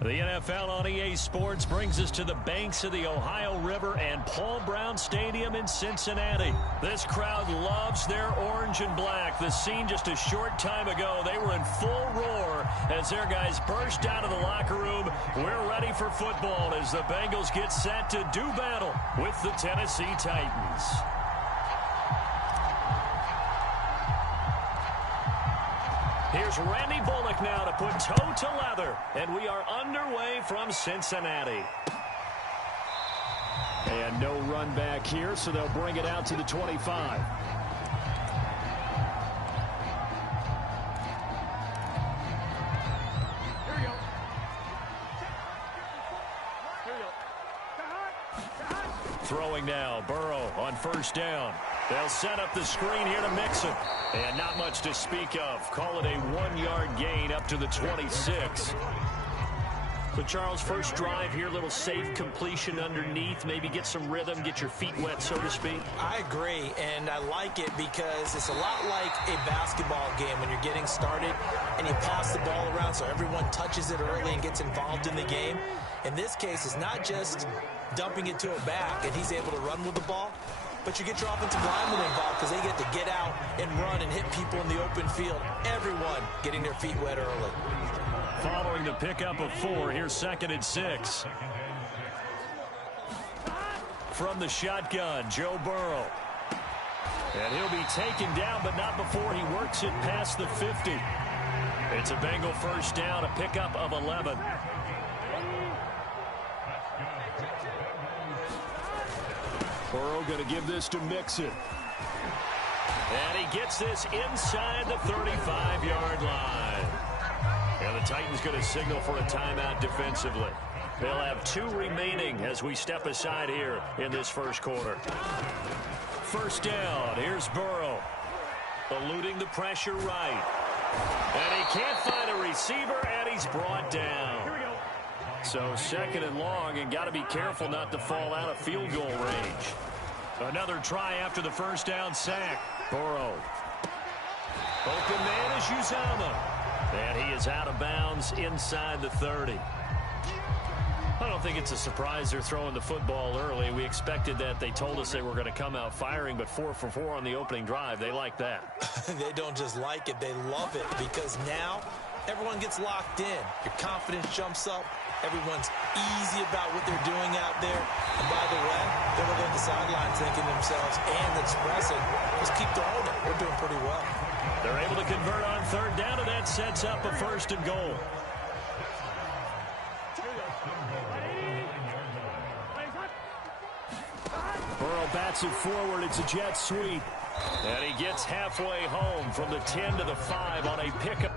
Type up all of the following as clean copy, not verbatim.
The NFL on EA Sports brings us to the banks of the Ohio River and Paul Brown Stadium in Cincinnati. This crowd loves their orange and black. The scene just a short time ago, they were in full roar as their guys burst out of the locker room. We're ready for football as the Bengals get set to do battle with the Tennessee Titans. Here's Randy Bullock now to put toe to leather, and we are underway from Cincinnati. And no run back here, so they'll bring it out to the 25. Throwing now, Burrow on first down. They'll set up the screen here to Mixon. And not much to speak of. Call it a 1-yard gain up to the 26. So, Charles, first drive here, little safe completion underneath. Maybe get some rhythm, get your feet wet, so to speak. I agree, and I like it because it's a lot like a basketball game when you're getting started and you pass the ball around so everyone touches it early and gets involved in the game. In this case, it's not just dumping it to a back and he's able to run with the ball, but you get your offensive linemen involved because they get to get out and run and hit people in the open field. Everyone getting their feet wet early. Following the pickup of 4, here's 2nd and 6. From the shotgun, Joe Burrow. And he'll be taken down, but not before he works it past the 50. It's a Bengal first down, a pickup of 11. Burrow going to give this to Mixon. And he gets this inside the 35-yard line. And the Titans going to signal for a timeout defensively. They'll have 2 remaining as we step aside here in this first quarter. First down. Here's Burrow. Eluding the pressure right. And he can't find a receiver, and he's brought down. So 2nd and long, and got to be careful not to fall out of field goal range. Another try after the first down sack. Burrow. Open man is Uzomah. And he is out of bounds inside the 30. I don't think it's a surprise they're throwing the football early. We expected that. They told us they were going to come out firing, but 4 for 4 on the opening drive. They like that. They don't just like it, they love it, because now everyone gets locked in. Your confidence jumps up. Everyone's easy about what they're doing out there. And by the way, they're looking at the sideline thinking to themselves and expressing, just keep throwing it. We're doing pretty well. They're able to convert on 3rd down, and that sets up a 1st and goal. Burrow bats it forward. It's a jet sweep. And he gets halfway home from the 10 to the 5 on a pickup.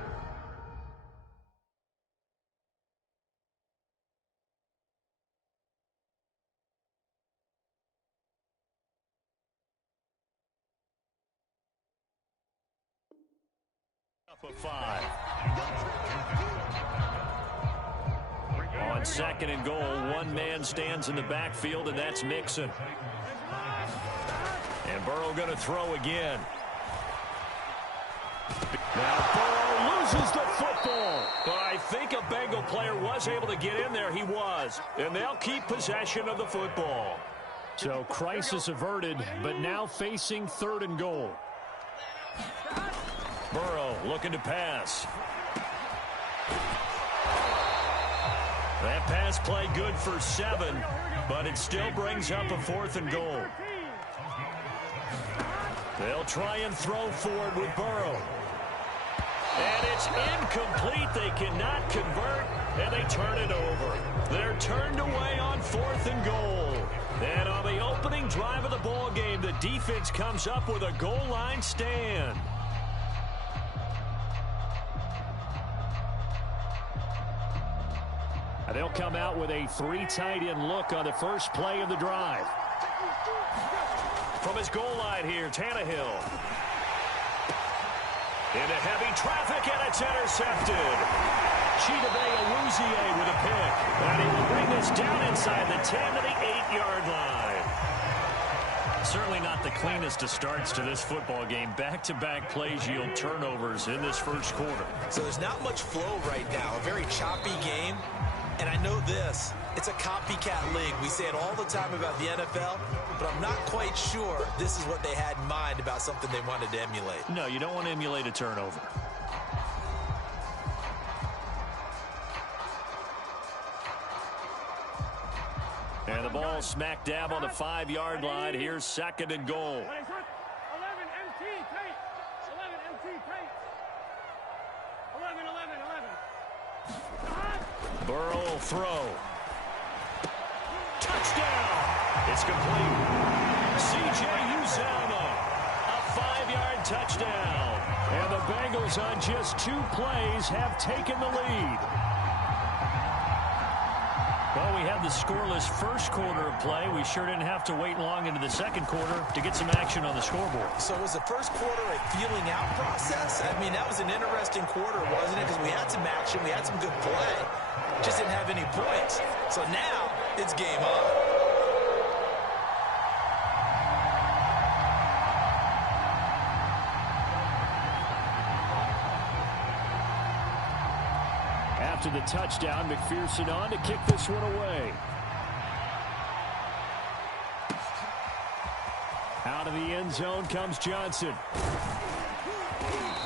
Of 5. On 2nd and goal, one man stands in the backfield, and that's Mixon. And Burrow going to throw again. Now Burrow loses the football. But I think a Bengal player was able to get in there. He was. And they'll keep possession of the football. So crisis averted, but now facing 3rd and goal. Burrow looking to pass. That pass play good for 7, but it still brings up a 4th and goal. They'll try and throw forward with Burrow. And it's incomplete. They cannot convert, and they turn it over. They're turned away on 4th and goal. And on the opening drive of the ball game, the defense comes up with a goal line stand. They'll come out with a 3 tight end look on the first play of the drive. From his goal line here, Tannehill. Into heavy traffic, and it's intercepted. Chidobe Awuzie with a pick. And he will bring this down inside the 10 to the 8-yard line. Certainly not the cleanest of starts to this football game. Back-to-back plays yield turnovers in this first quarter. So there's not much flow right now. A very choppy game. And I know this, it's a copycat league. We say it all the time about the NFL, but I'm not quite sure this is what they had in mind about something they wanted to emulate. No, you don't want to emulate a turnover. And the ball smack dab on the 5-yard line. Here's 2nd and goal. 11 MT tight. 11 MT tight. 11. Burrow will throw. Touchdown. It's complete. C.J. Uzomah. A 5-yard touchdown. And the Bengals on just 2 plays have taken the lead. Well, we had the scoreless first quarter of play. We sure didn't have to wait long into the second quarter to get some action on the scoreboard. So was the first quarter a feeling out process? I mean, that was an interesting quarter, wasn't it? Because we had some action, we had some good play. Just didn't have any points. So now it's game on. After the touchdown, McPherson on to kick this one away. Out of the end zone comes Johnson.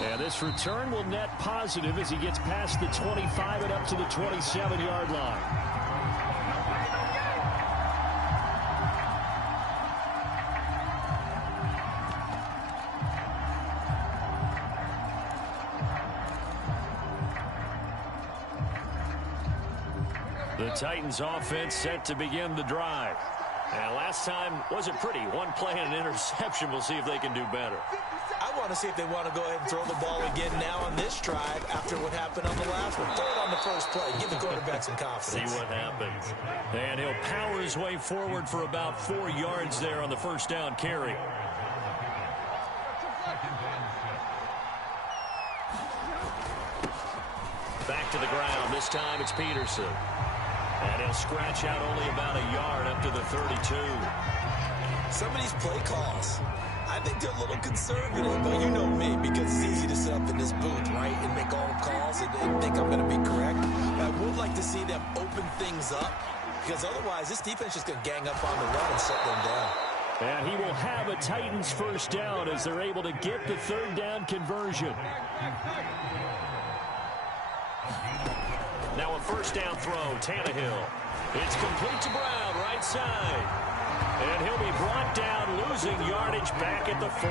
And this return will net positive as he gets past the 25 and up to the 27-yard line. The Titans offense set to begin the drive. And last time wasn't pretty. One play and an interception. We'll see if they can do better. I want to see if they want to go ahead and throw the ball again now on this drive after what happened on the last one. Throw it on the first play. Give the quarterback some confidence. See what happens. And he'll power his way forward for about 4 yards there on the first down carry. Back to the ground. This time it's Peterson. And he'll scratch out only about a yard up to the 32. Some of these play calls, I think they're a little conservative, but you know me, because it's easy to sit up in this booth, right, and make all the calls and think I'm going to be correct. But I would like to see them open things up, because otherwise this defense is going to gang up on the run and shut them down. And he will have a Titans first down as they're able to get the 3rd down conversion. Now a first down throw, Tannehill. It's complete to Brown, right side. And he'll be brought down, losing yardage back at the 40.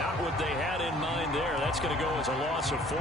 Not what they had in mind there. That's going to go as a loss of 4.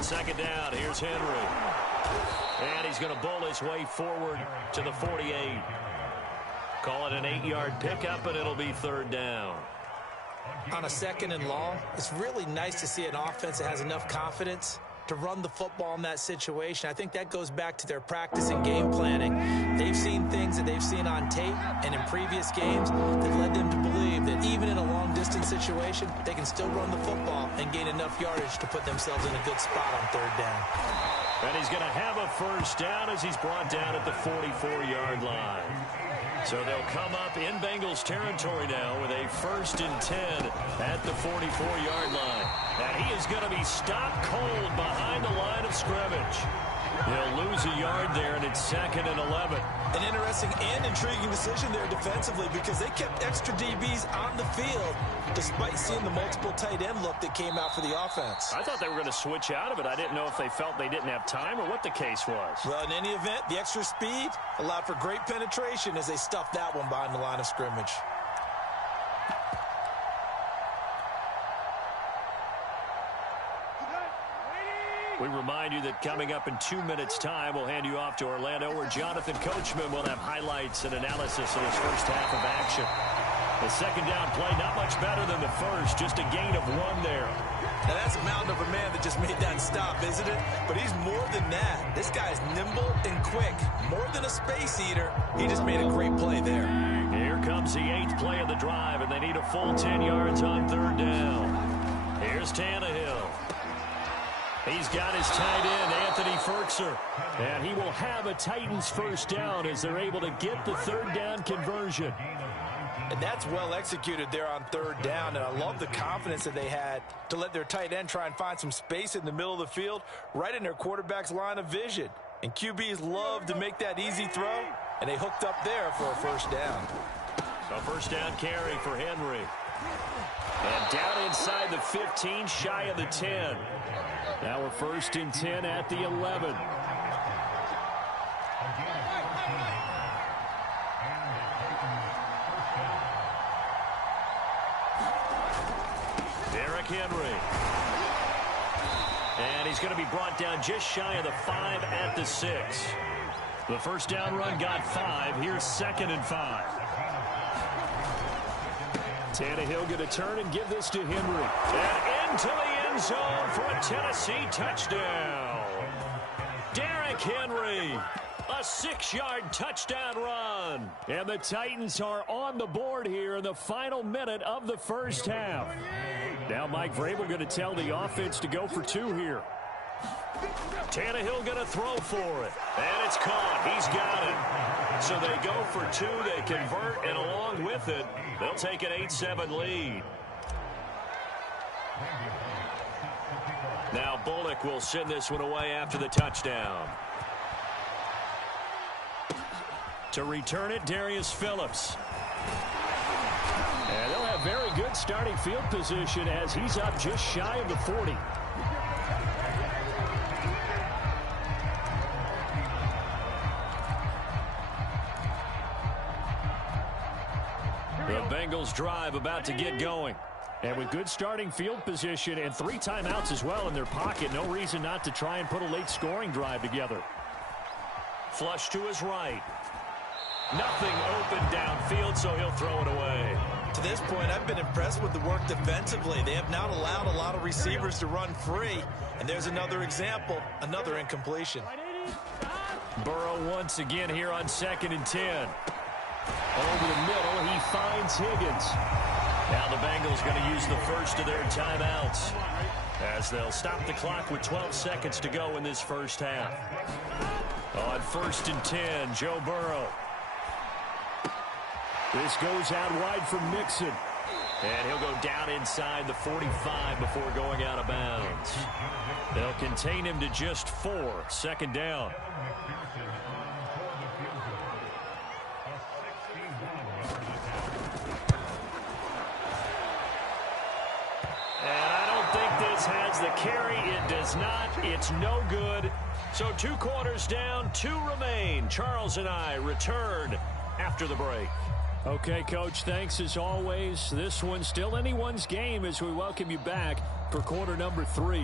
Second down, here's Henry. And he's going to bowl his way forward to the 48. Call it an 8-yard pickup, and it'll be 3rd down. On a 2nd and long, it's really nice to see an offense that has enough confidence to run the football in that situation. I think that goes back to their practice and game planning. They've seen things that they've seen on tape and in previous games that led them to believe that even in a long-distance situation, they can still run the football and gain enough yardage to put themselves in a good spot on 3rd down. And he's going to have a first down as he's brought down at the 44-yard line. So they'll come up in Bengals territory now with a 1st and 10 at the 44-yard line. And he is going to be stopped cold behind the line of scrimmage. He'll lose a yard there, and it's 2nd and 11. An interesting and intriguing decision there defensively, because they kept extra DBs on the field despite seeing the multiple tight end look that came out for the offense. I thought they were going to switch out of it. I didn't know if they felt they didn't have time or what the case was. Well, in any event, the extra speed allowed for great penetration as they stuffed that one behind the line of scrimmage. We remind you that coming up in 2 minutes' time, we'll hand you off to Orlando, where Jonathan Coachman will have highlights and analysis of his first half of action. The second down play, not much better than the first, just a gain of 1 there. Now that's a mountain of a man that just made that stop, isn't it? But he's more than that. This guy's nimble and quick. More than a space eater. He just made a great play there. Here comes the 8th play of the drive, and they need a full 10 yards on 3rd down. Here's Tannehill. He's got his tight end, Anthony Ferkser. And he will have a Titans first down as they're able to get the 3rd down conversion. And that's well executed there on 3rd down. And I love the confidence that they had to let their tight end try and find some space in the middle of the field, right in their quarterback's line of vision. And QBs love to make that easy throw, and they hooked up there for a first down. So first down carry for Henry. And down inside the 15, shy of the 10. Now we're 1st and 10 at the 11. Henry. And he's going to be brought down just shy of the 5 at the 6. The first down run got 5. Here's 2nd and 5. Tannehill going to turn and give this to Henry. And into the end zone for a Tennessee touchdown. Derrick Henry. A 6-yard touchdown run. And the Titans are on the board here in the final minute of the first half. Now Mike Vrabel going to tell the offense to go for 2 here. Tannehill going to throw for it. And it's caught. He's got it. So they go for 2. They convert, and along with it, they'll take an 8-7 lead. Now Bullock will send this one away after the touchdown. To return it, Darius Phillips. And they'll have very good starting field position as he's up just shy of the 40. The Bengals drive about to get going. And with good starting field position and 3 timeouts as well in their pocket, no reason not to try and put a late scoring drive together. Flush to his right. Nothing open downfield, so he'll throw it away. To this point, I've been impressed with the work defensively. They have not allowed a lot of receivers to run free. And there's another example, another incompletion. Burrow once again here on 2nd and 10. Over the middle, he finds Higgins. Now the Bengals going to use the first of their timeouts as they'll stop the clock with 12 seconds to go in this first half. On 1st and 10, Joe Burrow. This goes out wide for Mixon. And he'll go down inside the 45 before going out of bounds. They'll contain him to just 4. 2nd down. And I don't think this has the carry. It does not. It's no good. So 2 quarters down, 2 remain. Charles and I return after the break. Okay, Coach, thanks as always. This one's still anyone's game as we welcome you back for quarter number 3.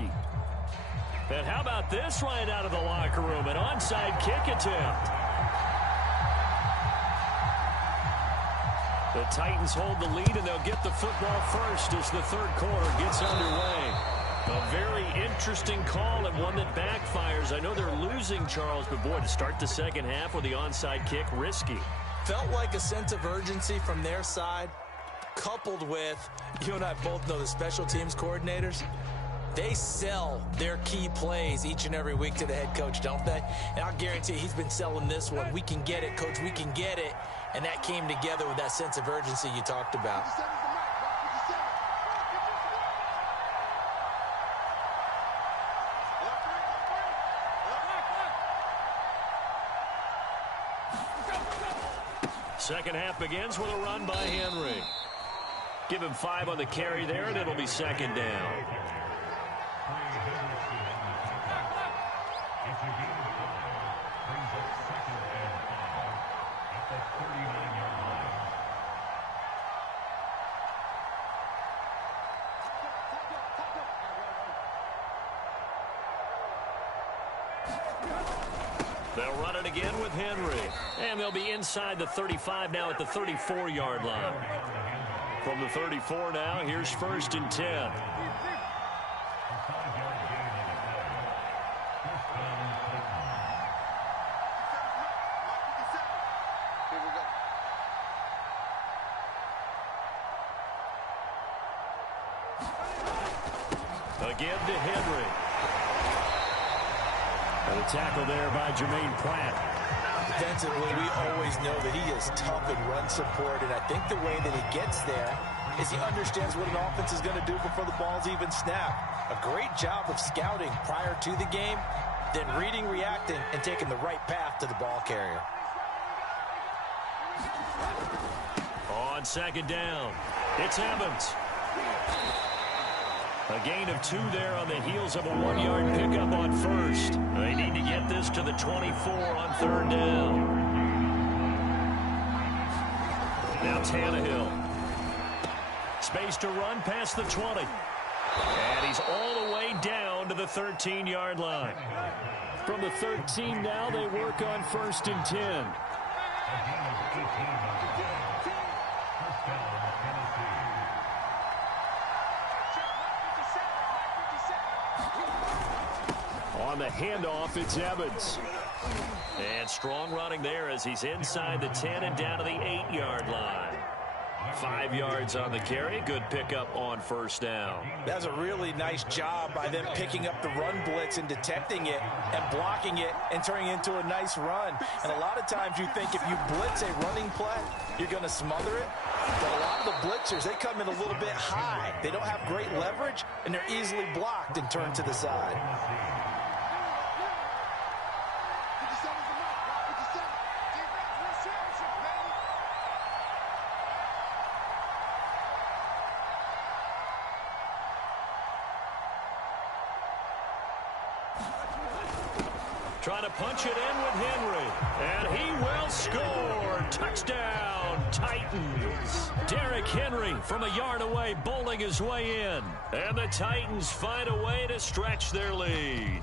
And how about this right out of the locker room? An onside kick attempt. The Titans hold the lead, and they'll get the football first as the 3rd quarter gets underway. A very interesting call and one that backfires. I know they're losing, Charles, but boy, to start the 2nd half with the onside kick, risky. Felt like a sense of urgency from their side, coupled with, you and I both know the special teams coordinators, they sell their key plays each and every week to the head coach, don't they? And I'll guarantee he's been selling this one. We can get it, Coach, we can get it. And that came together with that sense of urgency you talked about. Second half begins with a run by Henry. Give him 5 on the carry there, and it'll be 2nd down. They'll run it again with Henry. And they'll be inside the 35 now at the 34-yard line. From the 34 now, here's 1st and 10. Again to Henry. And a tackle there by Jermaine Pratt. Defensively, we always know that he is tough in run support, and I think the way that he gets there is he understands what an offense is going to do before the ball's even snapped. A great job of scouting prior to the game, then reading, reacting, and taking the right path to the ball carrier. On 2nd down, it's Evans. A gain of 2 there on the heels of a 1-yard pickup on 1st. They need to get this to the 24 on 3rd down. Now Tannehill. Space to run past the 20. And he's all the way down to the 13-yard line. From the 13 now, they work on 1st and 10. On the handoff, it's Evans. And strong running there as he's inside the 10 and down to the 8-yard line. 5 yards on the carry. Good pickup on 1st down. That's a really nice job by them picking up the run blitz and detecting it and blocking it and turning it into a nice run. And a lot of times you think if you blitz a running play, you're going to smother it. But a lot of the blitzers, they come in a little bit high. They don't have great leverage, and they're easily blocked and turned to the side. Trying to punch it in with Henry. And he will score. Touchdown, Titans. Derrick Henry from a yard away, bowling his way in. And the Titans find a way to stretch their lead.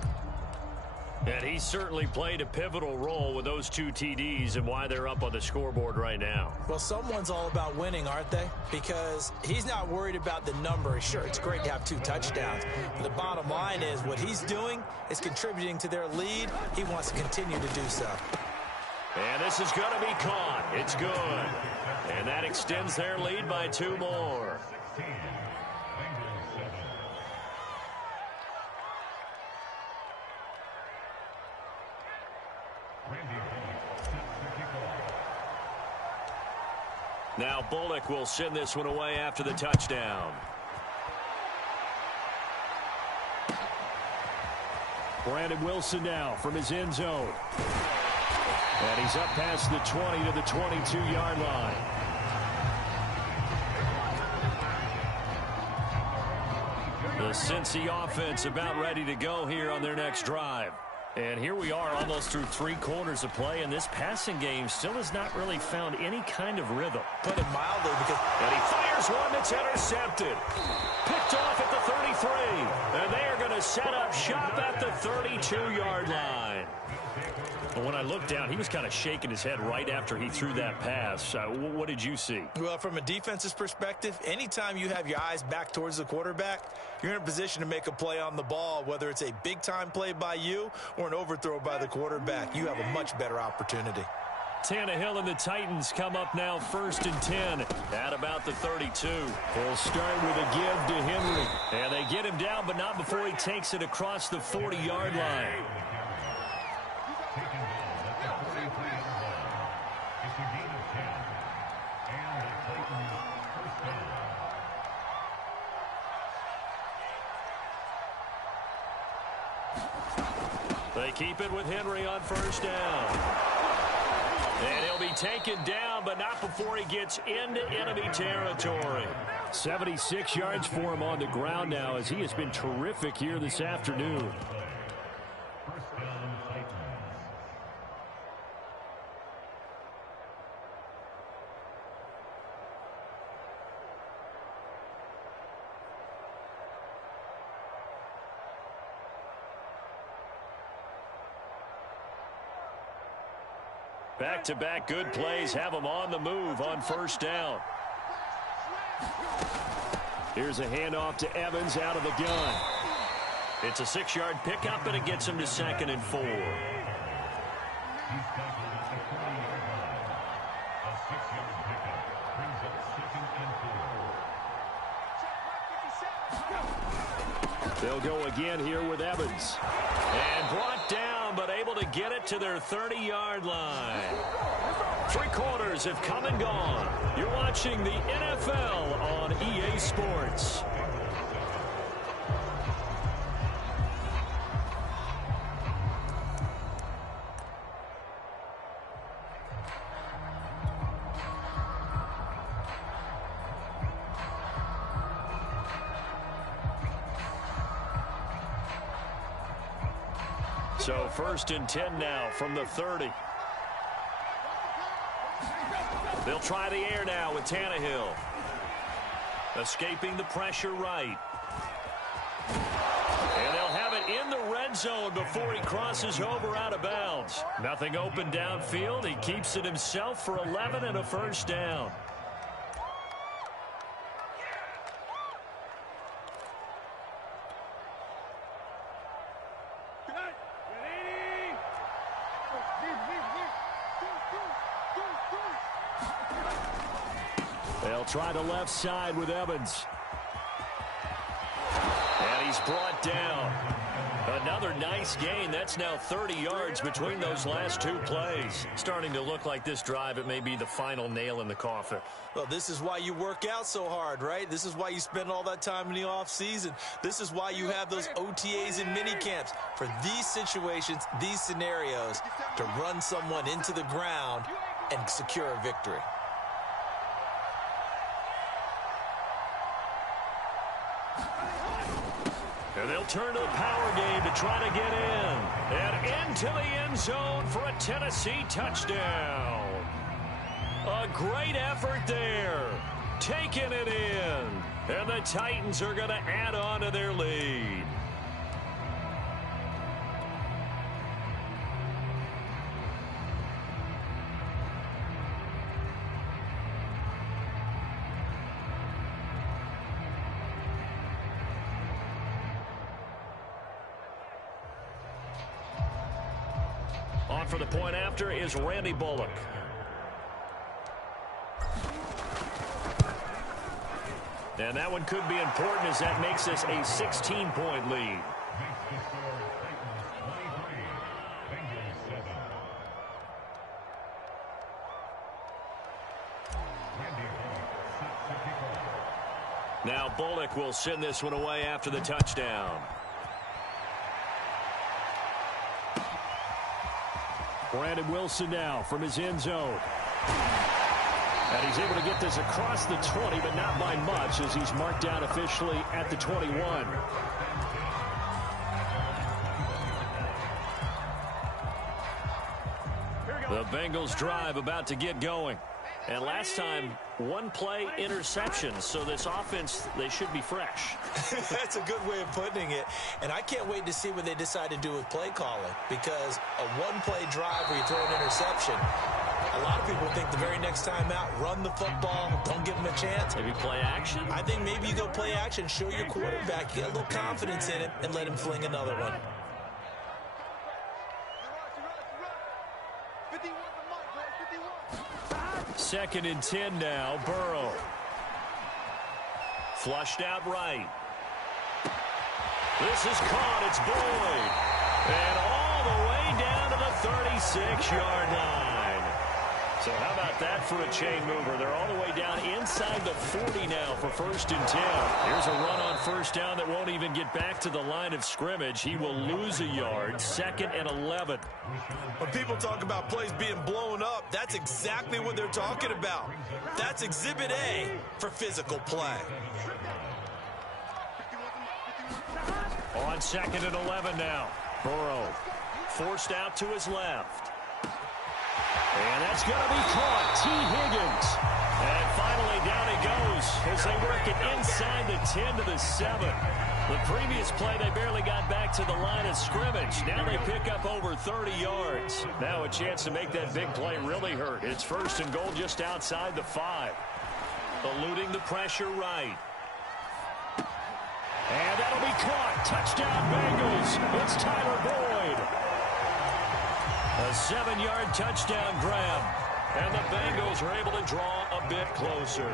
And he certainly played a pivotal role with those 2 TDs and why they're up on the scoreboard right now. Well, someone's all about winning, aren't they? Because he's not worried about the number. Sure, it's great to have 2 touchdowns. But the bottom line is what he's doing is contributing to their lead. He wants to continue to do so. And this is going to be caught. It's good. And that extends their lead by 2 more. Now Bullock will send this one away after the touchdown. Brandon Wilson now from his end zone. And he's up past the 20 to the 22-yard line. The Cincy offense about ready to go here on their next drive. And here we are almost through 3 quarters of play, and this passing game still has not really found any kind of rhythm. Put it mildly because... And he fires one that's intercepted. Picked off at the 33. And they are going to set up shop at the 32-yard line. But when I looked down, he was kind of shaking his head right after he threw that pass. What did you see? Well, from a defense's perspective, anytime you have your eyes back towards the quarterback, you're in a position to make a play on the ball, whether it's a big-time play by you or an overthrow by the quarterback. You have a much better opportunity. Tannehill and the Titans come up now 1st and 10 at about the 32. They'll start with a give to Henry. And they get him down, but not before he takes it across the 40-yard line. They keep it with Henry on 1st down. And he'll be taken down, but not before he gets into enemy territory. 76 yards for him on the ground now as he has been terrific here this afternoon. Back-to-back good plays have him on the move on 1st down. Here's a handoff to Evans out of the gun. It's a 6-yard pickup, and it gets him to 2nd and 4. They'll go again here with Evans. And brought down, but able to get it to their 30-yard line. 3 quarters have come and gone. You're watching the NFL on EA Sports. So 1st and 10 now from the 30. They'll try the air now with Tannehill. Escaping the pressure right. And they'll have it in the red zone before he crosses over out of bounds. Nothing open downfield. He keeps it himself for 11 and a 1st down. They'll try the left side with Evans. And he's brought down. Another nice gain. That's now 30 yards between those last 2 plays. Starting to look like this drive, it may be the final nail in the coffin. Well, this is why you work out so hard, right? This is why you spend all that time in the offseason. This is why you have those OTAs and mini camps. For these situations, these scenarios, to run someone into the ground and secure a victory. And they'll turn to the power game to try to get in. And into the end zone for a Tennessee touchdown. A great effort there. Taking it in. And the Titans are going to add on to their lead. On for the point after is Randy Bullock. And that one could be important as that makes this a 16-point lead. Now Bullock will send this one away after the touchdown. Brandon Wilson now from his end zone. And he's able to get this across the 20, but not by much as he's marked down officially at the 21. The Bengals drive about to get going. And last time, 1 play interception. So this offense, they should be fresh. That's a good way of putting it. And I can't wait to see what they decide to do with play calling. Because a 1-play drive where you throw an interception, a lot of people think the very next time out, run the football, don't give them a chance. Maybe play action? I think maybe you go play action, show your quarterback, get a little confidence in it, and let him fling another one. Second and 10 now, Burrow. Flushed out right. This is caught, it's Boyd. And all the way down to the 36-yard line. So how about that for a chain mover? They're all the way down inside the 40 now for 1st and 10. Here's a run on 1st down that won't even get back to the line of scrimmage. He will lose a yard, 2nd and 11. When people talk about plays being blown up, that's exactly what they're talking about. That's Exhibit A for physical play. On 2nd and 11 now. Burrow forced out to his left. And that's going to be caught. T. Higgins. And finally down he goes as they work it inside the 10 to the 7. The previous play, they barely got back to the line of scrimmage. Now they pick up over 30 yards. Now a chance to make that big play really hurt. It's 1st and goal just outside the 5. Eluding the pressure right. And that'll be caught. Touchdown, Bengals. It's Tyler Boyd. A 7-yard touchdown grab. And the Bengals are able to draw a bit closer.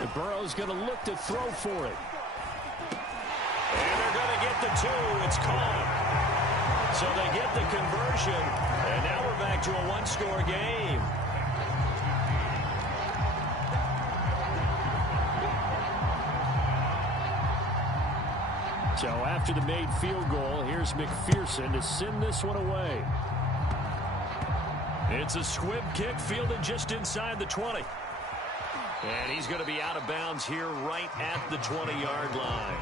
And Burrow's going to look to throw for it. And they're going to get the 2. It's caught. So they get the conversion. And now we're back to a one-score game. So after the made field goal, here's McPherson to send this one away. It's a squib kick fielded just inside the 20. And he's going to be out of bounds here right at the 20-yard line.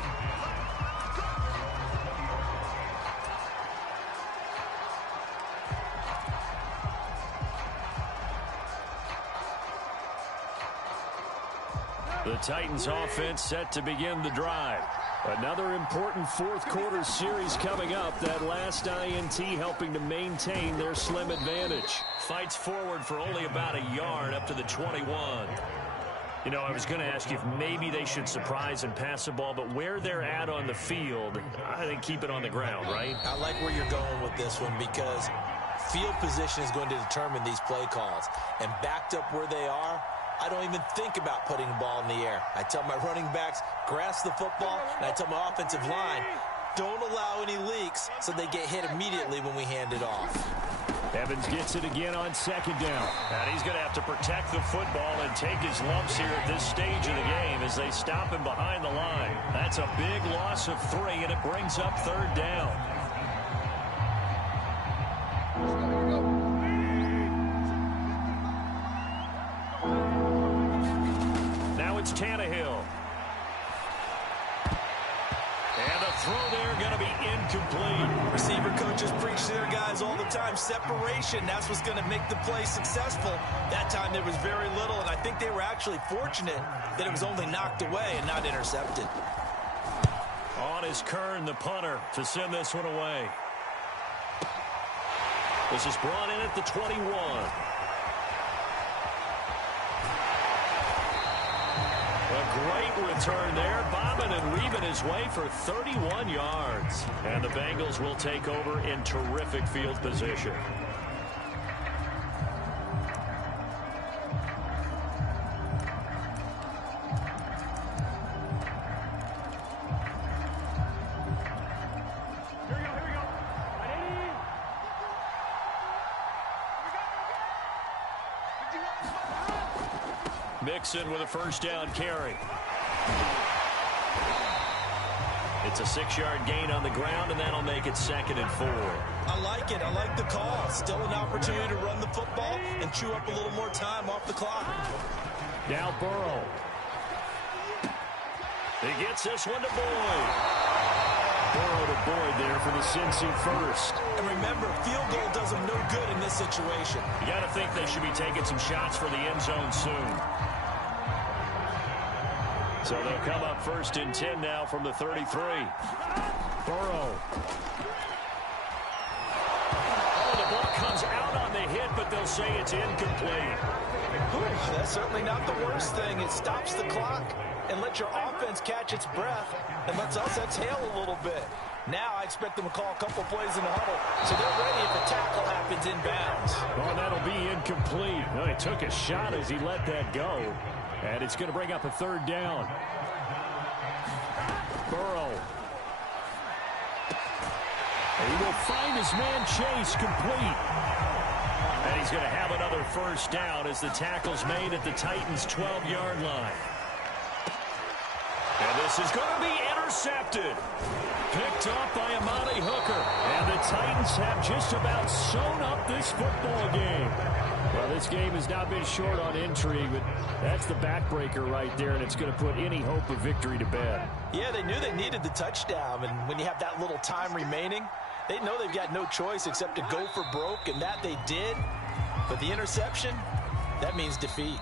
The Titans offense set to begin the drive. Another important fourth-quarter series coming up. That last INT helping to maintain their slim advantage. Fights forward for only about a yard up to the 21. You know, I was going to ask you if maybe they should surprise and pass the ball, but where they're at on the field, I think keep it on the ground, right? I like where you're going with this one because field position is going to determine these play calls. And backed up where they are, I don't even think about putting the ball in the air. I tell my running backs, grasp the football, and I tell my offensive line, don't allow any leaks so they get hit immediately when we hand it off. Evans gets it again on second down. And he's going to have to protect the football and take his lumps here at this stage of the game as they stop him behind the line. That's a big loss of 3, and it brings up third down. Now it's Tannehill. And the throw there going to be incomplete. Receiver coaches preach to their guys all the time. Separation, that's what's going to make the play successful. That time there was very little, and I think they were actually fortunate that it was only knocked away and not intercepted. On is Kern, the punter, to send this one away. This is brought in at the 21. A great return there, bobbing and weaving his way for 31 yards. And the Bengals will take over in terrific field position. Mixon with a first down carry. It's a 6-yard gain on the ground, and that'll make it 2nd and 4. I like it. I like the call. Still an opportunity to run the football and chew up a little more time off the clock. Now Burrow. He gets this one to Boyd. Burrow to Boyd there for the Cincy first. And remember, field goal does them no good in this situation. You got to think they should be taking some shots for the end zone soon. So they'll come up 1st and 10 now from the 33. Burrow. Oh, the ball comes out on the hit, but they'll say it's incomplete. Ooh, that's certainly not the worst thing. It stops the clock and lets your offense catch its breath and lets us exhale a little bit. Now I expect them to call a couple plays in the huddle, so they're ready if a tackle happens inbounds. Oh, that'll be incomplete. Well, he took a shot as he let that go. And it's going to bring up a 3rd down. Burrow. He will find his man Chase complete. And he's going to have another first down as the tackle's made at the Titans' 12-yard line. And this is going to be intercepted. Picked up by Amani Hooker. And the Titans have just about sewn up this football game. Well, this game has not been short on intrigue, but that's the backbreaker right there, and it's going to put any hope of victory to bed. Yeah, they knew they needed the touchdown, and when you have that little time remaining, they know they've got no choice except to go for broke, and that they did. But the interception, that means defeat.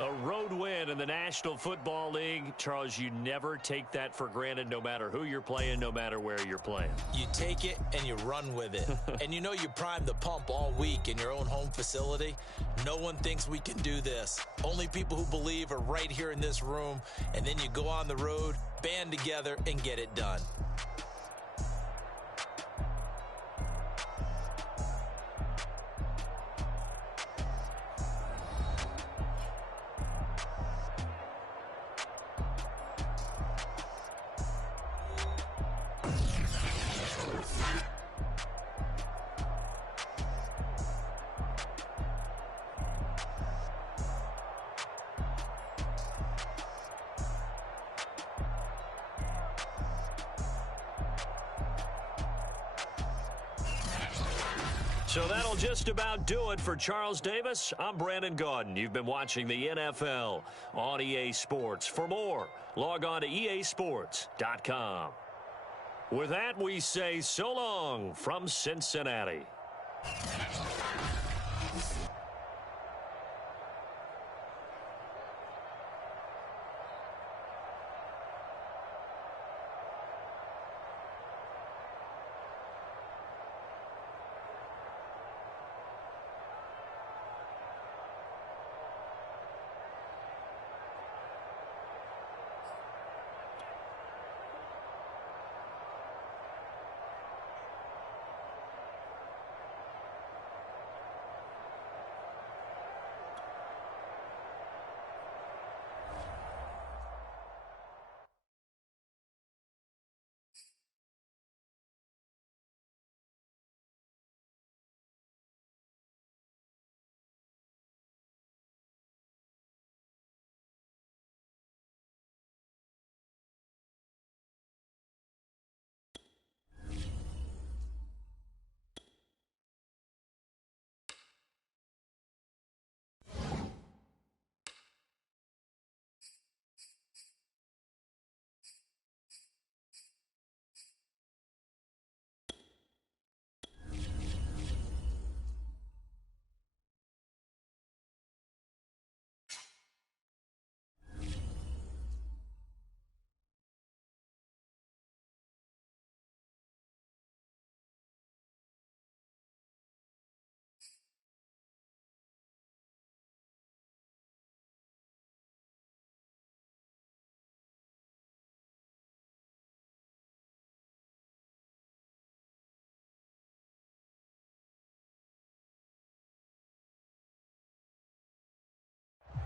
A road win in the National Football League. Charles, you never take that for granted, no matter who you're playing, no matter where you're playing. You take it and you run with it. And you know you primed the pump all week in your own home facility. No one thinks we can do this. Only people who believe are right here in this room. And then you go on the road, band together, and get it done. So that'll just about do it for Charles Davis. I'm Brandon Gaudin. You've been watching the NFL on EA Sports. For more, log on to easports.com. With that, we say so long from Cincinnati.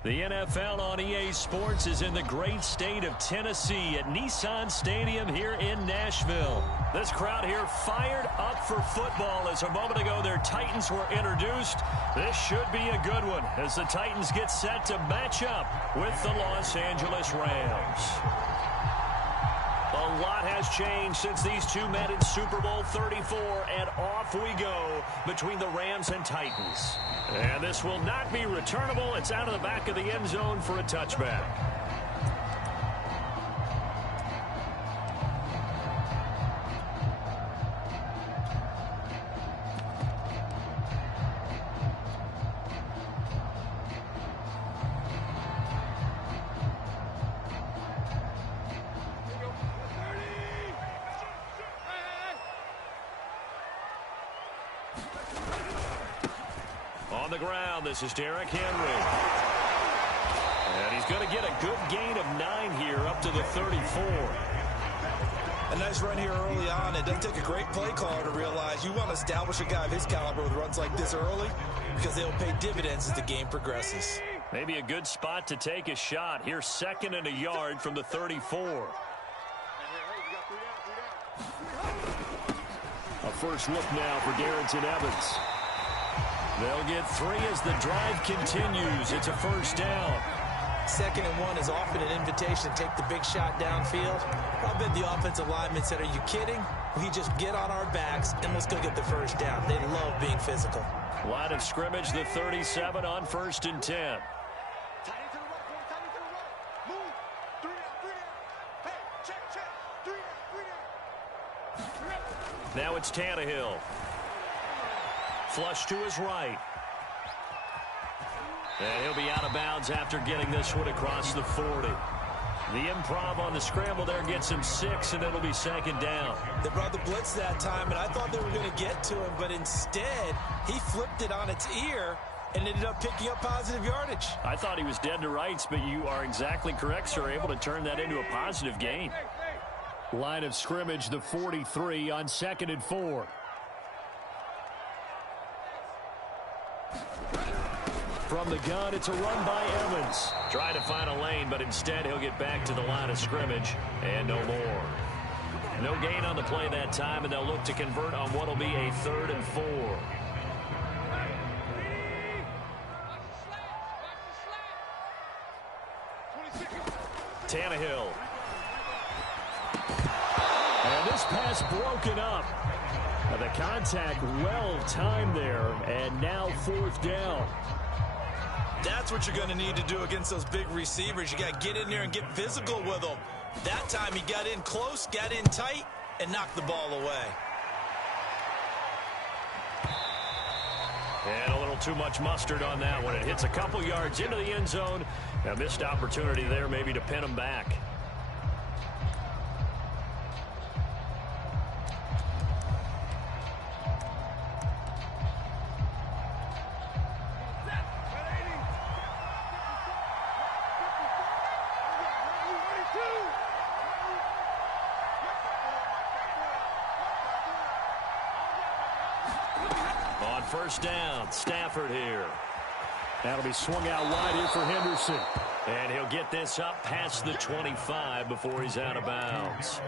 The NFL on EA Sports is in the great state of Tennessee at Nissan Stadium here in Nashville. This crowd here fired up for football as a moment ago their Titans were introduced. This should be a good one as the Titans get set to match up with the Los Angeles Rams. A lot has changed since these two met in Super Bowl 34, and off we go between the Rams and Titans. And this will not be returnable. It's out of the back of the end zone for a touchback. On the ground, this is Derrick Henry. And he's going to get a good gain of 9 here up to the 34. A nice run here early on. It doesn't take a great play caller to realize you want to establish a guy of his caliber with runs like this early because they'll pay dividends as the game progresses. Maybe a good spot to take a shot. Here's 2nd and a yard from the 34. A first look now for Darrington Evans. They'll get 3 as the drive continues. It's a first down. 2nd and 1 is often an invitation to take the big shot downfield. I bet the offensive lineman said, are you kidding? We just get on our backs and let's go get the first down. They love being physical. Line of scrimmage, the 37 on 1st and 10. Now it's Tannehill. Flush to his right. And he'll be out of bounds after getting this one across the 40. The improv on the scramble there gets him 6, and it'll be second down. They brought the blitz that time, and I thought they were going to get to him, but instead he flipped it on its ear and ended up picking up positive yardage. I thought he was dead to rights, but you are exactly correct, sir. Able to turn that into a positive gain. Line of scrimmage, the 43 on 2nd and 4. From the gun, it's a run by Evans. Trying to find a lane, but instead he'll get back to the line of scrimmage and no more. No gain on the play that time, and they'll look to convert on what will be a 3rd and 4. Tannehill. And this pass broken up. The contact well timed there, and now 4th down. That's what you're going to need to do against those big receivers. You got to get in there and get physical with them. That time he got in close, got in tight, and knocked the ball away. And a little too much mustard on that one. It hits a couple yards into the end zone. A missed opportunity there maybe to pin him back. On first down, Stafford here. That'll be swung out wide here for Henderson. And he'll get this up past the 25 before he's out of bounds.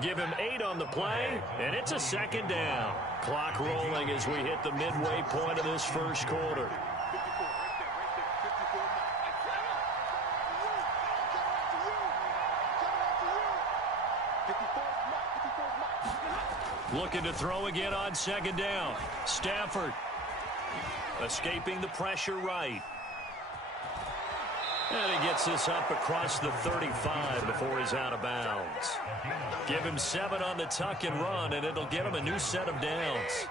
Give him 8 on the play, and it's a 2nd down. Clock rolling as we hit the midway point of this first quarter. Looking to throw again on 2nd down. Stafford escaping the pressure right. And he gets this up across the 35 before he's out of bounds. Give him 7 on the tuck and run, and it'll get him a new set of downs.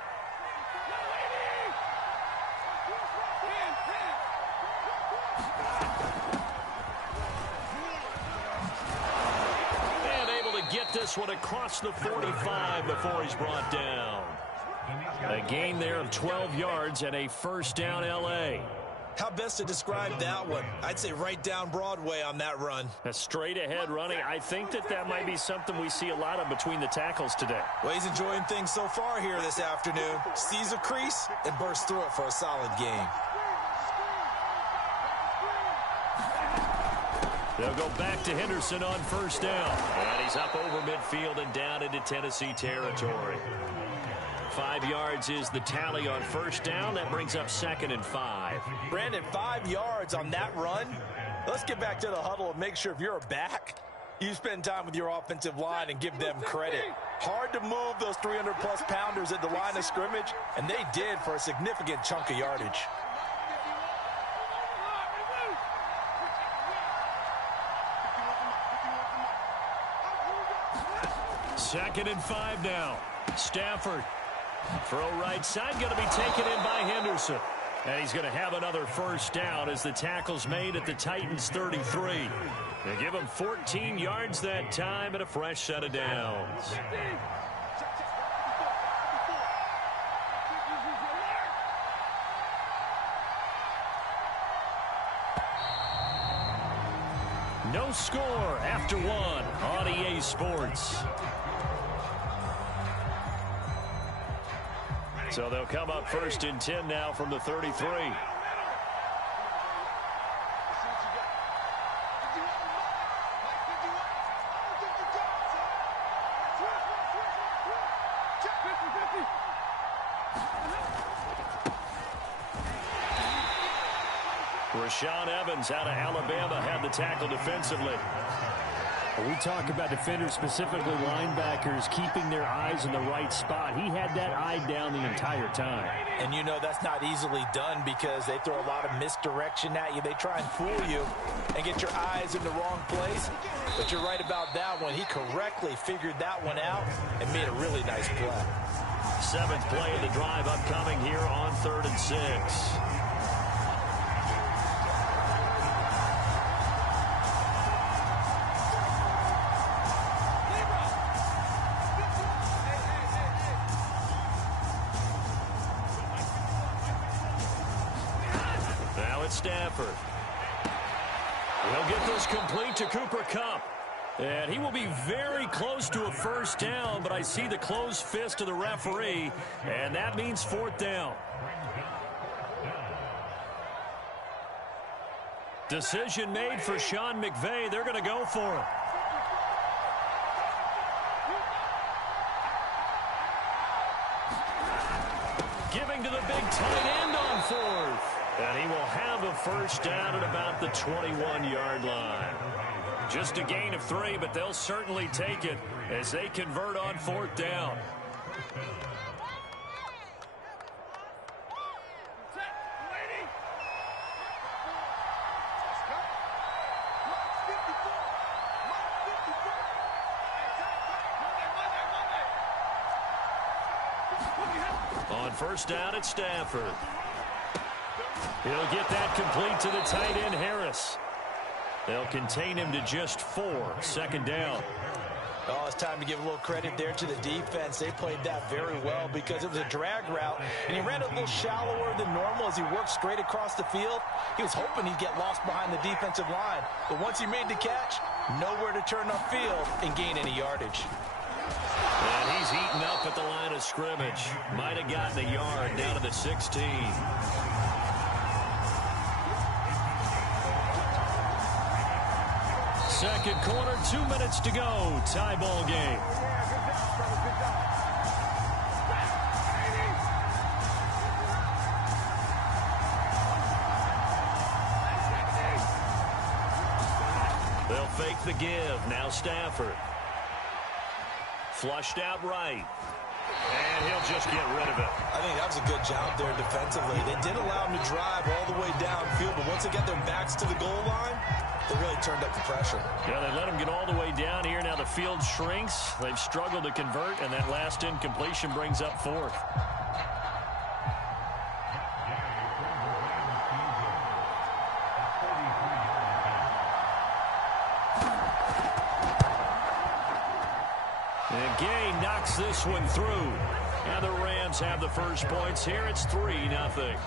And able to get this one across the 45 before he's brought down. A gain there of 12 yards and a first down L.A. How best to describe that one? I'd say right down Broadway on that run. A straight-ahead running. I think that might be something we see a lot of between the tackles today. Well, he's enjoying things so far here this afternoon. Sees a crease and bursts through it for a solid game. They'll go back to Henderson on first down. And he's up over midfield and down into Tennessee territory. 5 yards is the tally on first down. That brings up 2nd and 5. Brandon, 5 yards on that run. Let's get back to the huddle and make sure if you're a back, you spend time with your offensive line and give them credit. Hard to move those 300-plus pounders at the line of scrimmage, and they did for a significant chunk of yardage. Second and 5 now. Stafford. Throw right side, going to be taken in by Henderson. And he's going to have another first down as the tackle's made at the Titans' 33. They give him 14 yards that time and a fresh set of downs. No score after 1 on EA Sports. So they'll come up 1st and 10 now from the 33. Rashaan Evans out of Alabama had the tackle defensively. We talk about defenders, specifically linebackers, keeping their eyes in the right spot. He had that eye down the entire time. And you know that's not easily done because they throw a lot of misdirection at you. They try and fool you and get your eyes in the wrong place. But you're right about that one. He correctly figured that one out and made a really nice play. 7th play of the drive upcoming here on 3rd and 6. it's Stafford. He'll get this complete to Cooper Kupp. And he will be very close to a first down, but I see the closed fist of the referee, and that means fourth down. Decision made for Sean McVay. They're going to go for it. Giving to the big tight end on fourth. And he will have a first down at about the 21-yard line. Just a gain of 3, but they'll certainly take it as they convert on fourth down. On first down, it's Stafford. He'll get that complete to the tight end, Harris. They'll contain him to just 4. Second down. Oh, it's time to give a little credit there to the defense. They played that very well because it was a drag route, and he ran it a little shallower than normal as he worked straight across the field. He was hoping he'd get lost behind the defensive line, but once he made the catch, nowhere to turn upfield and gain any yardage. And he's eaten up at the line of scrimmage. Might have gotten a yard down to the 16. Second quarter, 2 minutes to go. Tie ball game. They'll fake the give. Now Stafford. Flushed out right. And he'll just get rid of it. I think that was a good job there defensively. They did allow him to drive all the way downfield, but once they get their backs to the goal line, they really turned up the pressure. Yeah, they let him get all the way down here. Now the field shrinks. They've struggled to convert, and that last incompletion brings up fourth. And Gay knocks this one through. And the Rams have the first points here. It's 3-0.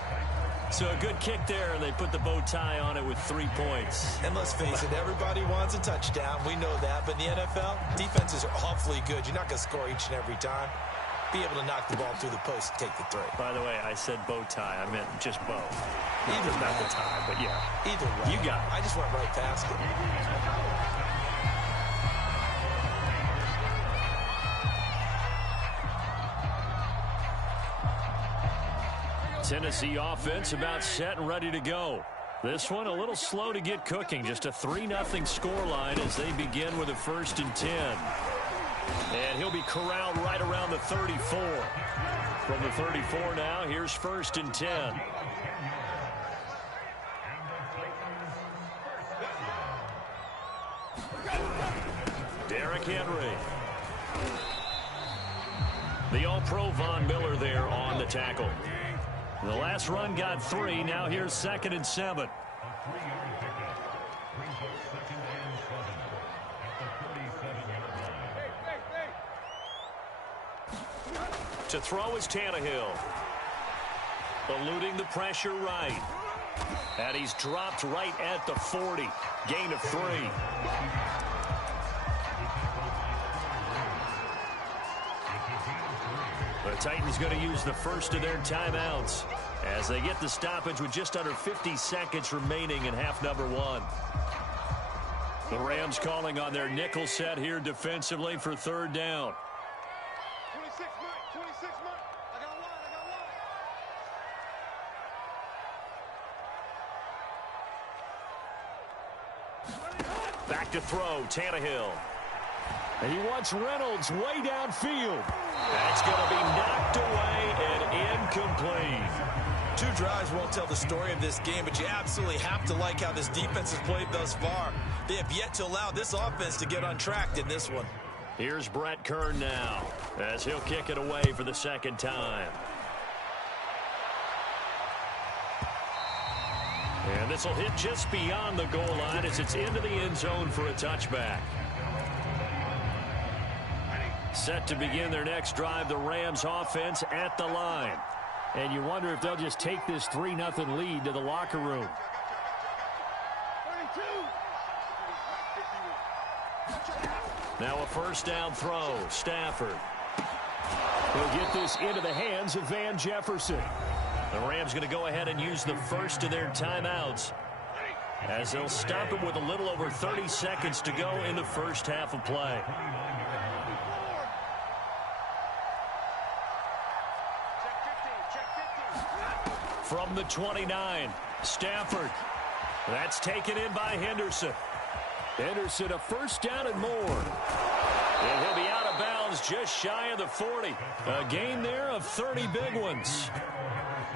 So a good kick there, and they put the bow tie on it with 3 points. And let's face it, everybody wants a touchdown. We know that. But in the NFL, defenses are awfully good. You're not going to score each and every time. Be able to knock the ball through the post and take the throw. By the way, I said bow tie. I meant just bow. Either not the tie, but yeah. Either way. You got it. I just went right past it. Tennessee offense about set and ready to go. This one a little slow to get cooking. Just a 3-0 scoreline as they begin with a 1st and 10. And he'll be corralled right around the 34. From the 34 now, here's 1st and 10. Derrick Henry. The All-Pro Von Miller there on the tackle. The last run got 3. Now here's 2nd and 7. To throw is Tannehill. Eluding the pressure right. And he's dropped right at the 40. Gain of 3. The Titans going to use the first of their timeouts as they get the stoppage with just under 50 seconds remaining in half number 1. The Rams calling on their nickel set here defensively for 3rd down. 26 Mike, 26 Mike. I got one. Back to throw, Tannehill. And he wants Reynolds way downfield. That's going to be knocked away and incomplete. 2 drives won't tell the story of this game, but you absolutely have to like how this defense has played thus far. They have yet to allow this offense to get untracked in this one. Here's Brett Kern now as he'll kick it away for the 2nd time. And this will hit just beyond the goal line as it's into the end zone for a touchback. Set to begin their next drive, the Rams offense at the line. And you wonder if they'll just take this 3-0 lead to the locker room. Now a first down throw. Stafford. He'll get this into the hands of Van Jefferson. The Rams going to go ahead and use the first of their timeouts, as they'll stop him with a little over 30 seconds to go in the first half of play. From the 29, Stafford. That's taken in by Henderson. Henderson, a first down and more. And he'll be out of bounds just shy of the 40. A gain there of 30 big ones.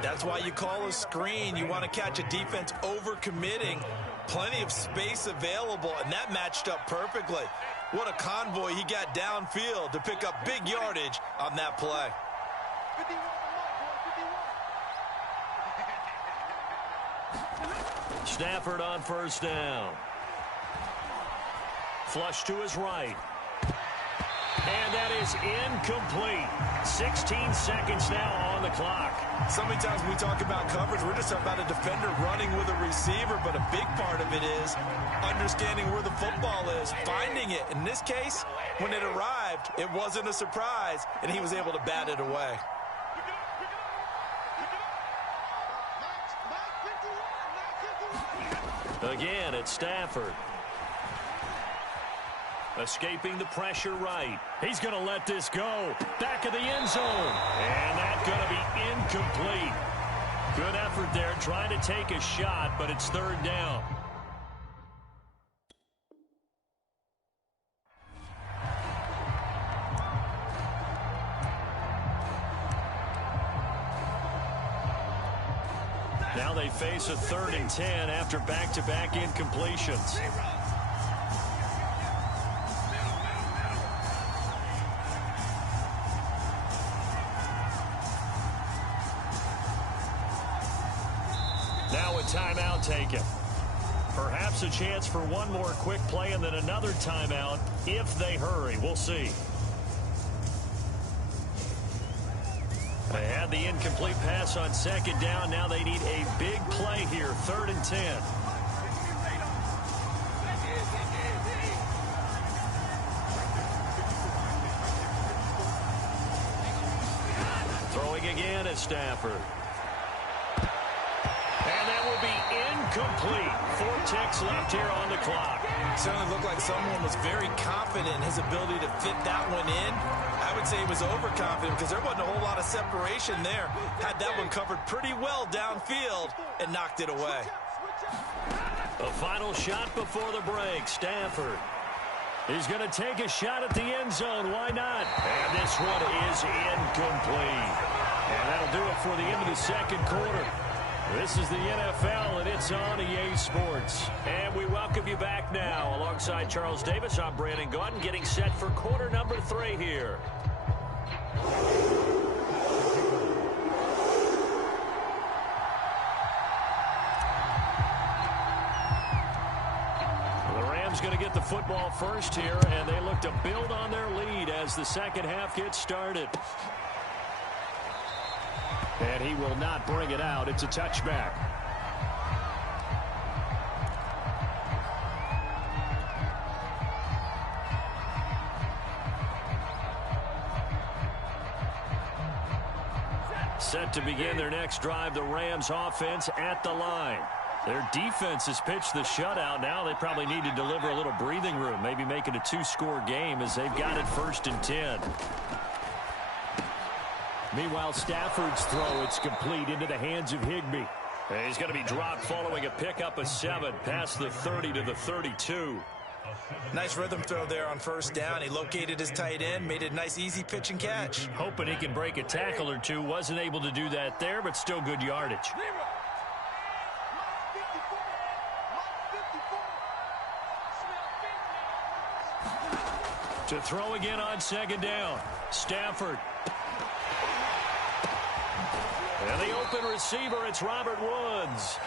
That's why you call a screen. You want to catch a defense overcommitting. Plenty of space available, and that matched up perfectly. What a convoy he got downfield to pick up big yardage on that play. Stafford on first down. Flush to his right. And that is incomplete. 16 seconds now on the clock. So many times when we talk about coverage, we're just talking about a defender running with a receiver, but a big part of it is understanding where the football is, finding it. In this case, when it arrived, it wasn't a surprise, and he was able to bat it away. Again, it's Stafford. Escaping the pressure right. He's going to let this go. Back of the end zone. And that's going to be incomplete. Good effort there trying to take a shot, but it's third down. Now they face a 3rd and 10 after back-to-back incompletions. Now a timeout taken. Perhaps a chance for one more quick play and then another timeout if they hurry. We'll see. They had the incomplete pass on second down. Now they need a big play here. 3rd and 10. Throwing again at Stafford. And that will be incomplete. 4 ticks left here on the clock. Certainly looked like someone was very confident in his ability to fit that one in. I would say he was overconfident because there wasn't a whole lot of separation there. Had that one covered pretty well downfield and knocked it away. A final shot before the break. Stafford. He's going to take a shot at the end zone. Why not? And this one is incomplete. And that'll do it for the end of the second quarter. This is the NFL, and it's on EA Sports. And we welcome you back now. Alongside Charles Davis, I'm Brandon Gaudin, getting set for quarter number 3 here. The Rams going to get the football first here, and they look to build on their lead as the second half gets started. And he will not bring it out. It's a touchback. Set to begin their next drive, the Rams offense at the line. Their defense has pitched the shutout. Now they probably need to deliver a little breathing room, maybe make it a 2-score game as they've got it 1st and 10. Meanwhile, Stafford's throw, it's complete into the hands of Higbee. He's going to be dropped following a pickup of 7 past the 30 to the 32. Nice rhythm throw there on first down. He located his tight end, made it a nice easy pitch and catch. Hoping he can break a tackle or two. Wasn't able to do that there, but still good yardage. To throw again on second down. Stafford. And the open receiver, it's Robert Woods.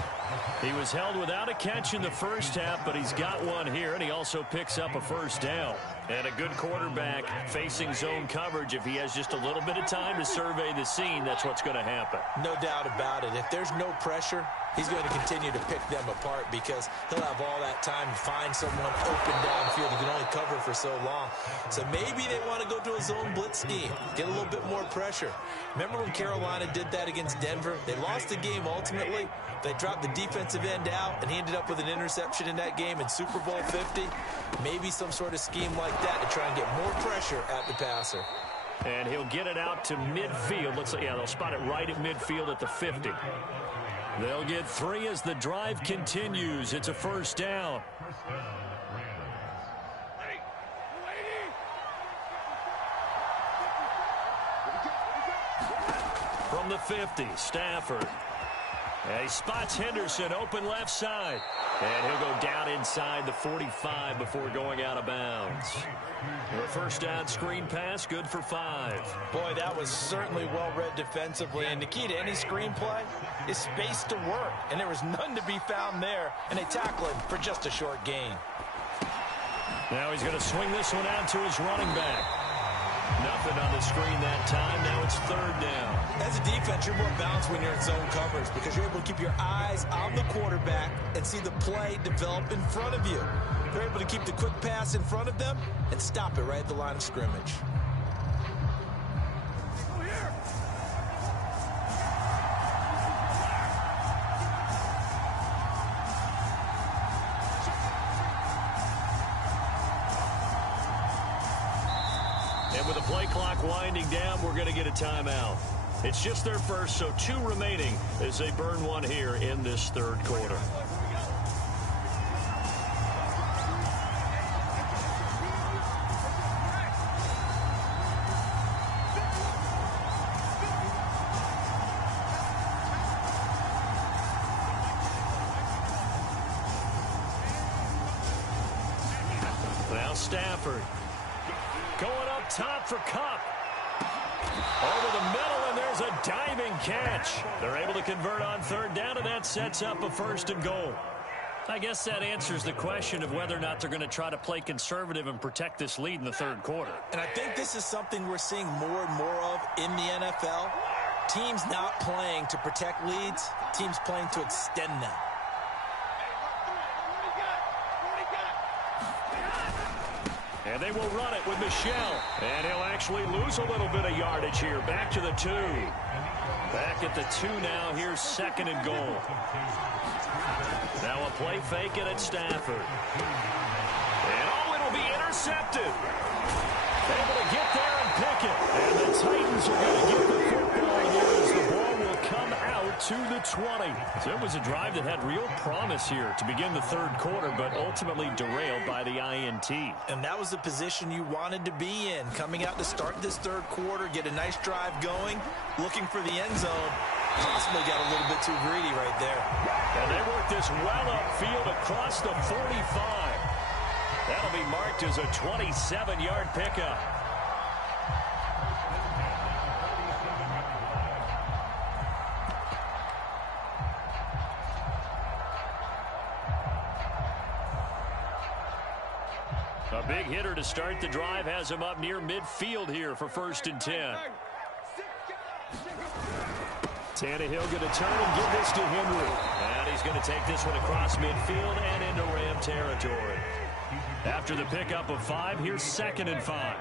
He was held without a catch in the first half, but he's got one here, and he also picks up a first down. And a good quarterback facing zone coverage. If he has just a little bit of time to survey the scene, that's what's going to happen. No doubt about it. If there's no pressure, he's going to continue to pick them apart because he'll have all that time to find someone open downfield. He can only cover for so long. So maybe they want to go to a zone blitz scheme, get a little bit more pressure. Remember when Carolina did that against Denver? They lost the game ultimately. They dropped the defensive end out, and he ended up with an interception in that game in Super Bowl 50. Maybe some sort of scheme like that to try and get more pressure at the passer. And he'll get it out to midfield. Looks like, yeah, they'll spot it right at midfield at the 50. They'll get 3 as the drive continues. It's a first down. From the 50, Stafford. And he spots Henderson open left side. And he'll go down inside the 45 before going out of bounds. A first down screen pass, good for 5. Boy, that was certainly well-read defensively. And the key to any screen play is space to work. And there was none to be found there. And they tackle him for just a short gain. Now he's going to swing this one out to his running back. Nothing on the screen that time. Now it's third down. As a defense, you're more balanced when you're in zone coverage because you're able to keep your eyes on the quarterback and see the play develop in front of you. They're able to keep the quick pass in front of them and stop it right at the line of scrimmage. And with the play clock winding down, we're going to get a timeout. It's just their first, so 2 remaining as they burn one here in this third quarter. Now Stafford. Going up top for Kupp. Over the middle, and there's a diving catch. They're able to convert on third down, and that sets up a first and goal. I guess that answers the question of whether or not they're going to try to play conservative and protect this lead in the third quarter. And I think this is something we're seeing more and more of in the NFL. Teams not playing to protect leads, teams playing to extend them. And they will run it with Michelle. And he'll actually lose a little bit of yardage here. Back to the 2. Back at the 2 now. Here's second and goal. Now a play fake it at Stafford. And oh, it'll be intercepted. Able to get there and pick it. And the Titans are going to get the football here as the ball will come out to the 20. So it was a drive that had real promise here to begin the third quarter, but ultimately derailed by the INT. And that was the position you wanted to be in. Coming out to start this third quarter, get a nice drive going, looking for the end zone. Possibly got a little bit too greedy right there. And they work this well upfield across the 45. That'll be marked as a 27-yard pickup. A big hitter to start the drive has him up near midfield here for first and 10. Tannehill going to turn and give this to Henry. And he's going to take this one across midfield and into Ram territory. After the pickup of 5, here's second and 5.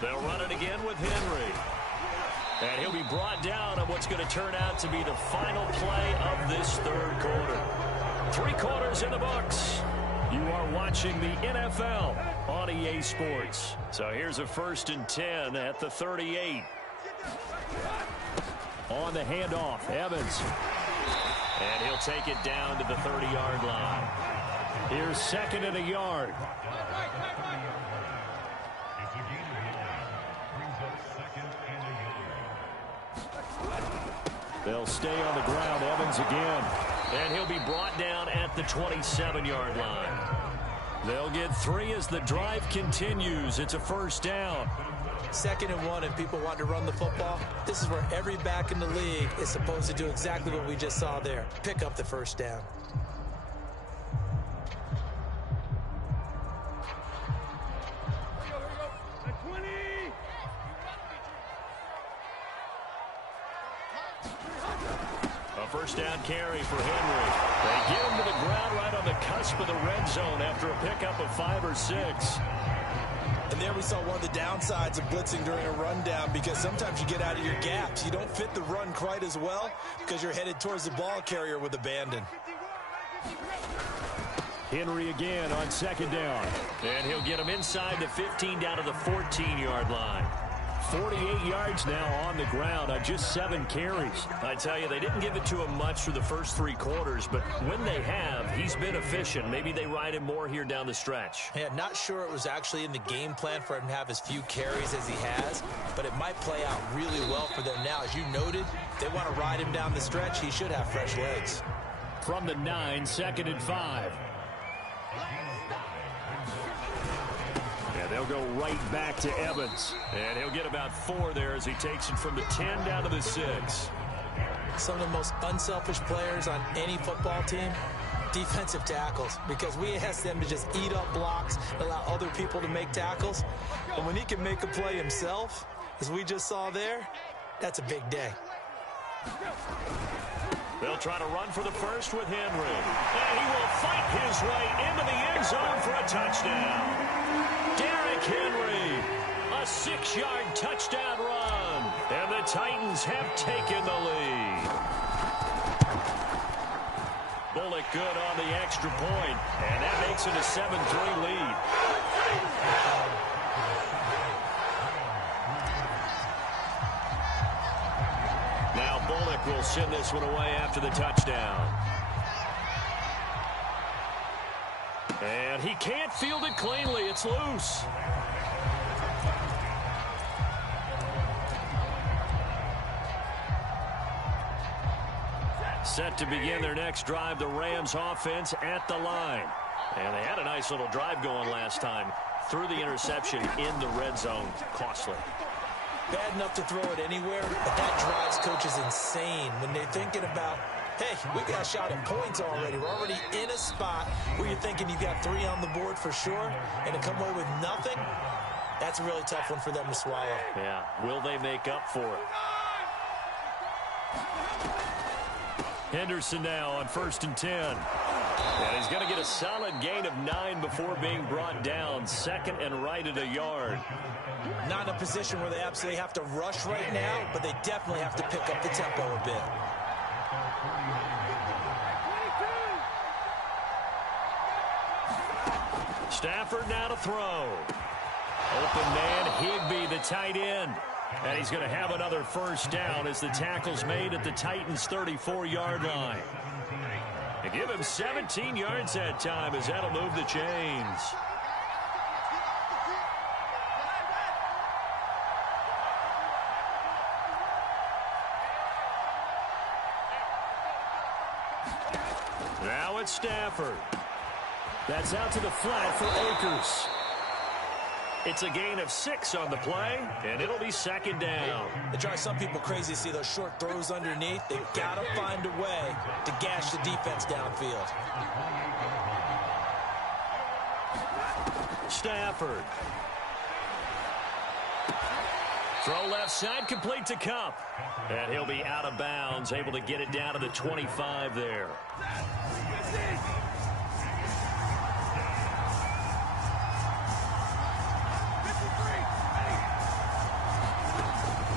They'll run it again with Henry. And he'll be brought down on what's going to turn out to be the final play of this third quarter. 3 quarters in the books. You are watching the NFL on EA Sports. So here's a first and 10 at the 38. On the handoff, Evans. And he'll take it down to the 30-yard line. Here's second and a yard. They'll stay on the ground, Evans again. And he'll be brought down at the 27-yard line. They'll get 3 as the drive continues. It's a first down. 2nd and 1, and people want to run the football. This is where every back in the league is supposed to do exactly what we just saw there. Pick up the first down. First down carry for Henry. They get him to the ground right on the cusp of the red zone after a pickup of 5 or 6. And there we saw one of the downsides of blitzing during a rundown, because sometimes you get out of your gaps. You don't fit the run quite as well because you're headed towards the ball carrier with abandon. Henry again on 2nd down. And he'll get him inside the 15 down to the 14-yard line. 48 yards now on the ground on just 7 carries. I tell you, they didn't give it to him much for the first 3 quarters, but when they have, he's been efficient. Maybe they ride him more here down the stretch. Yeah, not sure it was actually in the game plan for him to have as few carries as he has, but it might play out really well for them now. As you noted, they want to ride him down the stretch. He should have fresh legs. From the 9, 2nd and 5. They'll go right back to Evans. And he'll get about 4 there as he takes it from the 10 down to the 6. Some of the most unselfish players on any football team, defensive tackles, because we ask them to just eat up blocks, allow other people to make tackles. And when he can make a play himself, as we just saw there, that's a big day. They'll try to run for the first with Henry. And he will fight his way into the end zone for a touchdown. Derrick Henry, a 6-yard touchdown run. And the Titans have taken the lead. Bullock good on the extra point, and that makes it a 7-3 lead. Now Bullock will send this one away after the touchdown. And he can't field it cleanly. It's loose. Set to begin their next drive, the Rams offense at the line. And they had a nice little drive going last time. Threw the interception in the red zone. Costly. Bad enough to throw it anywhere, but that drives coaches insane when they're thinking about, hey, we got a shot at points already. We're already in a spot where you're thinking you've got 3 on the board for sure, and to come away with nothing, that's a really tough one for them to swallow. Yeah, will they make up for it? Henderson now on 1st and 10. And he's going to get a solid gain of 9 before being brought down. 2nd and right at a yard. Not in a position where they absolutely have to rush right now, but they definitely have to pick up the tempo a bit. Stafford now to throw. Open man, Higbee, the tight end. And he's going to have another first down as the tackle's made at the Titans' 34-yard line. They give him 17 yards that time as that'll move the chains. Now it's Stafford. That's out to the flat for Akers. It's a gain of 6 on the play, and it'll be 2nd down. It drives some people crazy to see those short throws underneath. They've got to find a way to gash the defense downfield. Stafford. Throw left side, complete to Kupp. And he'll be out of bounds, able to get it down to the 25 there.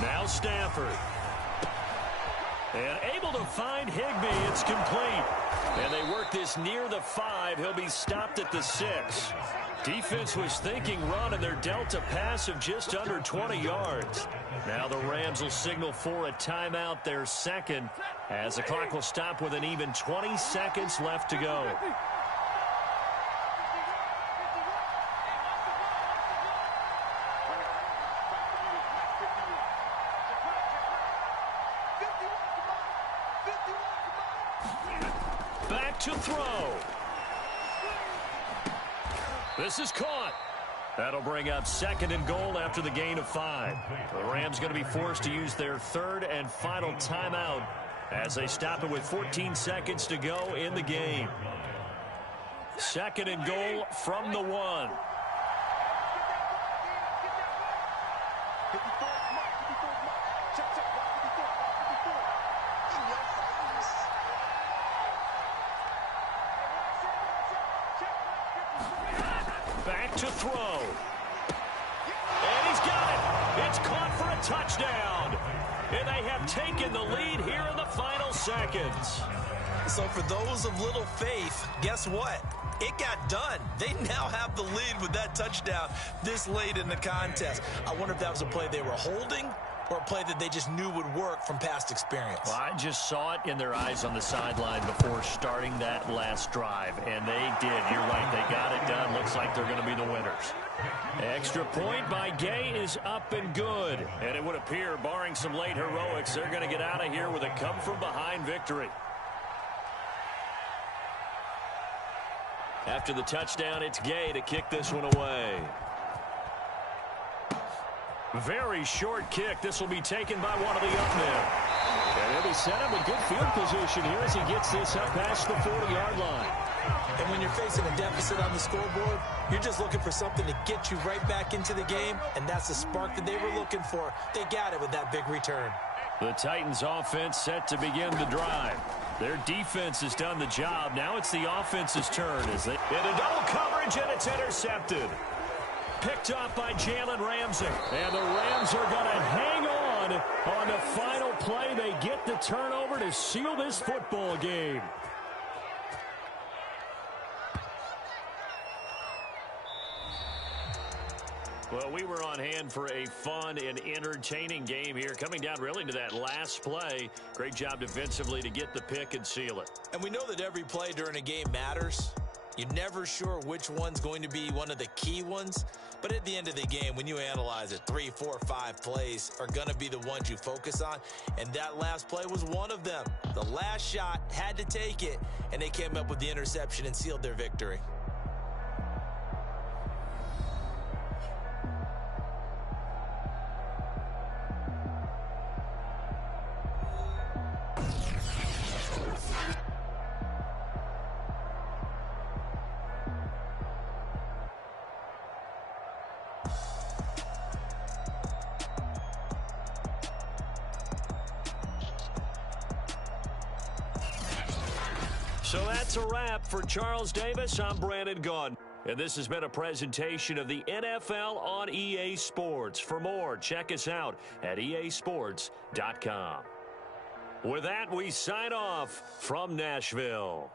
Now Stafford. And able to find Higbee. It's complete. And they work this near the 5. He'll be stopped at the 6. Defense was thinking run, and they're dealt a pass of just under 20 yards. Now the Rams will signal for a timeout, their 2nd, as the clock will stop with an even 20 seconds left to go. Back to throw. This is caught. That'll bring up 2nd and goal after the gain of 5. The Rams going to be forced to use their 3rd and final timeout as they stop it with 14 seconds to go in the game. 2nd and goal from the 1. Back to throw. And he's got it. It's caught for a touchdown. And they have taken the lead here in the final seconds. So for those of little faith, guess what? It got done. They now have the lead with that touchdown this late in the contest. I wonder if that was a play they were holding or a play that they just knew would work from past experience. Well, I just saw it in their eyes on the sideline before starting that last drive, and they did. You're right. They got it done. Looks like they're going to be the winners. Extra point by Gay is up and good. And it would appear, barring some late heroics, they're going to get out of here with a come-from-behind victory. After the touchdown, it's Gay to kick this one away. Very short kick. This will be taken by one of the up men. And he'll be set up in good field position here as he gets this up past the 40-yard line. And when you're facing a deficit on the scoreboard, you're just looking for something to get you right back into the game, and that's the spark that they were looking for. They got it with that big return. The Titans offense set to begin the drive. Their defense has done the job. Now it's the offense's turn as they into double coverage, and it's intercepted. Picked up by Jalen Ramsey. And the Rams are going to hang on the final play. They get the turnover to seal this football game. Well, we were on hand for a fun and entertaining game here. Coming down really to that last play. Great job defensively to get the pick and seal it. And we know that every play during a game matters. You're never sure which one's going to be one of the key ones. But at the end of the game, when you analyze it, 3, 4, 5 plays are going to be the ones you focus on. And that last play was one of them. The last shot had to take it, and they came up with the interception and sealed their victory. So that's a wrap for Charles Davis. I'm Brandon Gaudin. And this has been a presentation of the NFL on EA Sports. For more, check us out at easports.com. With that, we sign off from Nashville.